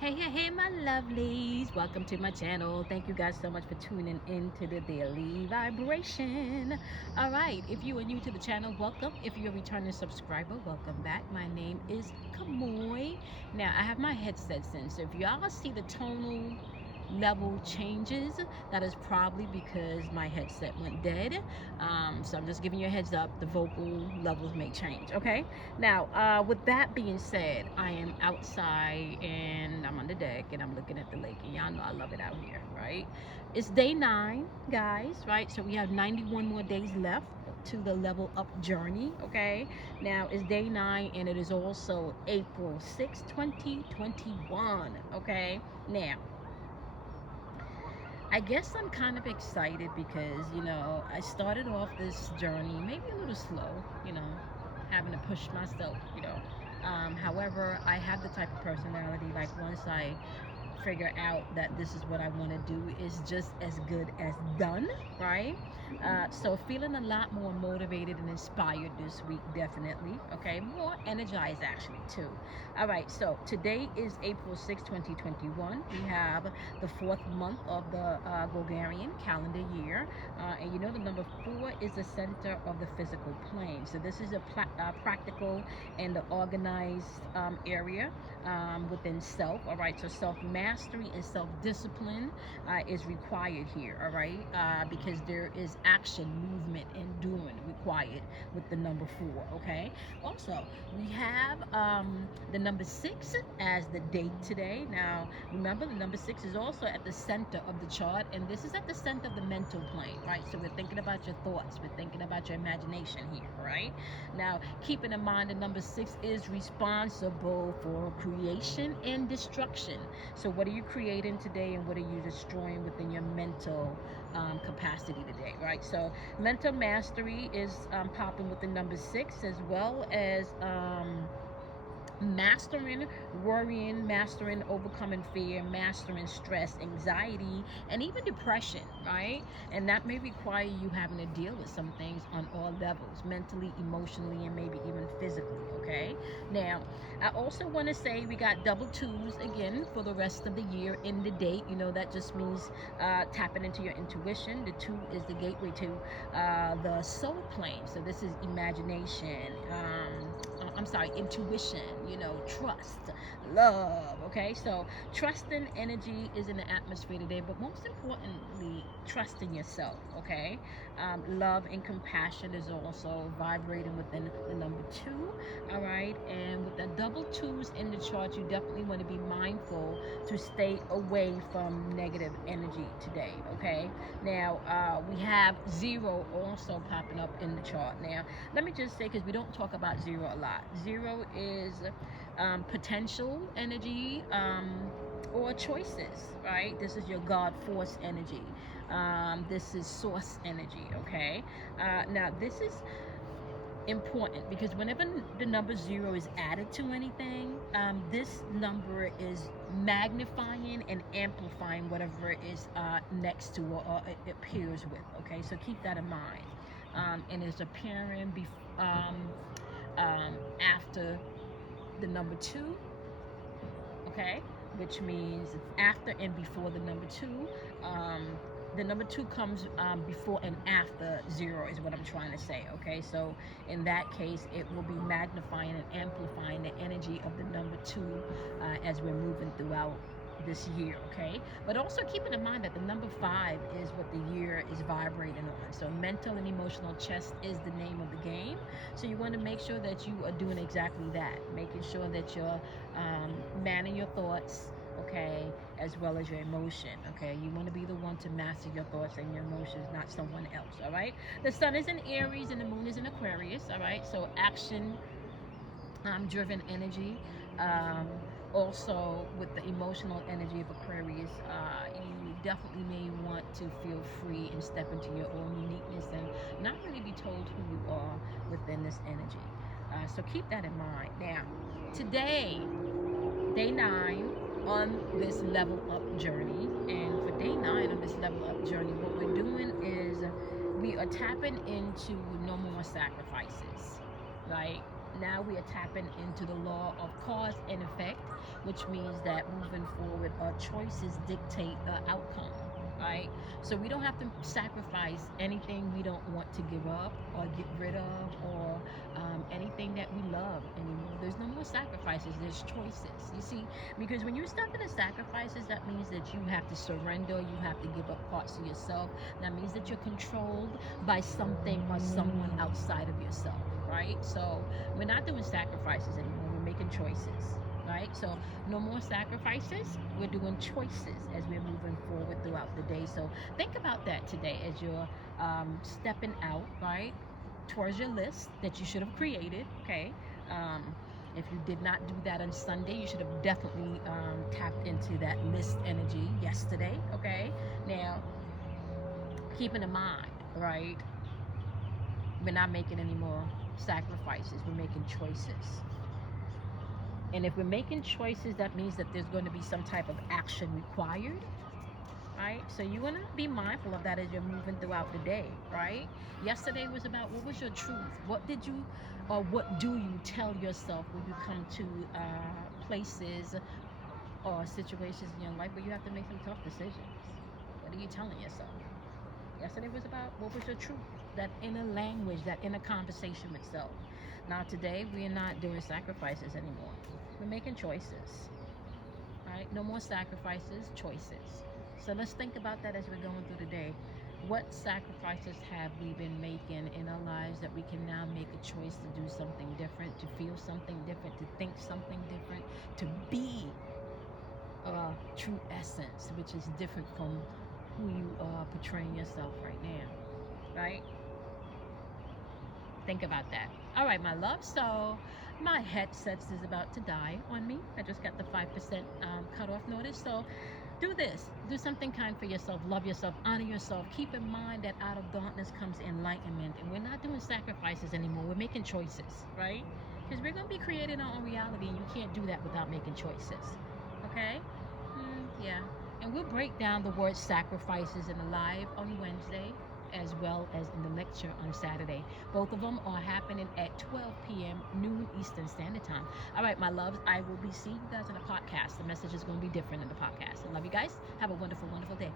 Hey, my lovelies. Welcome to my channel. Thank you guys so much for tuning into the daily vibration. All right, if you are new to the channel, welcome. If you're a returning subscriber, welcome back. My name is Kamoy. Now, I have my headset in, so if y'all see the tonal level changes, that is probably because my headset went dead. So I'm just giving you a heads up, the vocal levels may change. Okay, now with that being said, I am outside and I'm on the deck and I'm looking at the lake, and y'all know I love it out here, right? It's day 9, guys, right? So we have 91 more days left to the level up journey. Okay, now it's day 9 and it is also April 6, 2021. Okay, now I guess I'm kind of excited because, I started off this journey maybe a little slow, having to push myself, However, I have the type of personality, like once I figure out that this is what I want to do, is just as good as done, right? So feeling a lot more motivated and inspired this week, definitely. Okay, more energized actually too. All right, so today is April 6, 2021. We have the 4th month of the Gregorian calendar year, and the number 4 is the center of the physical plane. So this is a practical and organized area within self. All right, so self mastery and self discipline is required here. All right, because there is action, movement, and doing required with the number 4. Okay, also we have the number 6 as the date today. Now remember, the number 6 is also at the center of the chart, and this is at the center of the mental plane, right? So we're thinking about your thoughts, we're thinking about your imagination here, right? Now keeping in mind the number 6 is responsible for creation and destruction. So what are you creating today, and what are you destroying within your mental capacity today, right? So mental mastery is popping with the number 6, as well as mastering worrying, mastering overcoming fear, mastering stress, anxiety, and even depression, right? And that may require you having to deal with some things on all levels, mentally, emotionally, and maybe even physically. Okay, now I also want to say we got double twos again for the rest of the year in the date. That just means tapping into your intuition. The 2 is the gateway to the soul plane. So this is imagination, I'm sorry, intuition, trust, love. Okay, so trusting energy is in the atmosphere today, but most importantly, trusting yourself. Okay, love and compassion is also vibrating within the number 2. All right, and with the double twos in the chart, you definitely want to be mindful to stay away from negative energy today. Okay, now we have 0 also popping up in the chart. Now let me just say, because we don't talk about 0 a lot, 0 is potential energy, or choices, right? This is your God force energy. This is source energy. Okay, now this is important because whenever the number 0 is added to anything, this number is magnifying and amplifying whatever is next to, or it appears with. Okay, so keep that in mind. And it's appearing after the number 2. Okay, which means after and before the number 2. The number 2 comes before and after 0 is what I'm trying to say. Okay, so in that case, it will be magnifying and amplifying the energy of the number 2 as we're moving throughout this year. Okay, but also keeping in mind that the number 5 is what the year is vibrating on. So mental and emotional chess is the name of the game. So you want to make sure that you are doing exactly that, making sure that you're manning your thoughts, okay, as well as your emotion. Okay, you want to be the one to master your thoughts and your emotions, not someone else. All right, the sun is in Aries and the moon is in Aquarius. All right, so action driven energy. Also with the emotional energy of Aquarius, you definitely may want to feel free and step into your own uniqueness and not really be told who you are within this energy. So keep that in mind. Now today, day 9 on this level up journey, and for day 9 on this level up journey, what we're doing is we are tapping into no more sacrifices, right? Now we are tapping into the law of cause and effect, which means that moving forward, our choices dictate the outcome, right? So we don't have to sacrifice anything we don't want to give up or get rid of, or anything that we love anymore. There's no more sacrifices, there's choices. You see, because when you step into sacrifices, that means that you have to surrender, you have to give up parts of yourself. That means that you're controlled by something or someone outside of yourself, right? So we're not doing sacrifices anymore, we're making choices, right? So no more sacrifices, we're doing choices as we're moving forward throughout the day. So think about that today as you're stepping out, right, towards your list that you should have created, okay? If you did not do that on Sunday, you should have definitely tapped into that list energy yesterday, okay? Now, keeping in mind, right, we're not making any more sacrifices, we're making choices. And if we're making choices, that means that there's going to be some type of action required, right? So you want to be mindful of that as you're moving throughout the day, right? Yesterday was about what was your truth? What did you, or what do you tell yourself when you come to places or situations in your life where you have to make some tough decisions? What are you telling yourself? Yesterday was about what was your truth? That inner language, that inner conversation with self. Now today, we are not doing sacrifices anymore. We're making choices, right? No more sacrifices, choices. So let's think about that as we're going through the day. What sacrifices have we been making in our lives that we can now make a choice to do something different, to feel something different, to think something different, to be a true essence, which is different from who you are portraying yourself right now, right? Think about that. All right, my love. So my headsets is about to die on me. I just got the 5% cutoff notice. So do this. Do something kind for yourself. Love yourself. Honor yourself. Keep in mind that out of darkness comes enlightenment. And we're not doing sacrifices anymore. We're making choices, right? Because we're going to be creating our own reality. And you can't do that without making choices. Okay? Yeah. And we'll break down the word sacrifices in the live on Wednesday, as well as in the lecture on Saturday. Both of them are happening at 12 p.m. noon Eastern Standard Time. All right, my loves, I will be seeing you guys in the podcast. The message is going to be different in the podcast. I love you guys. Have a wonderful, wonderful day.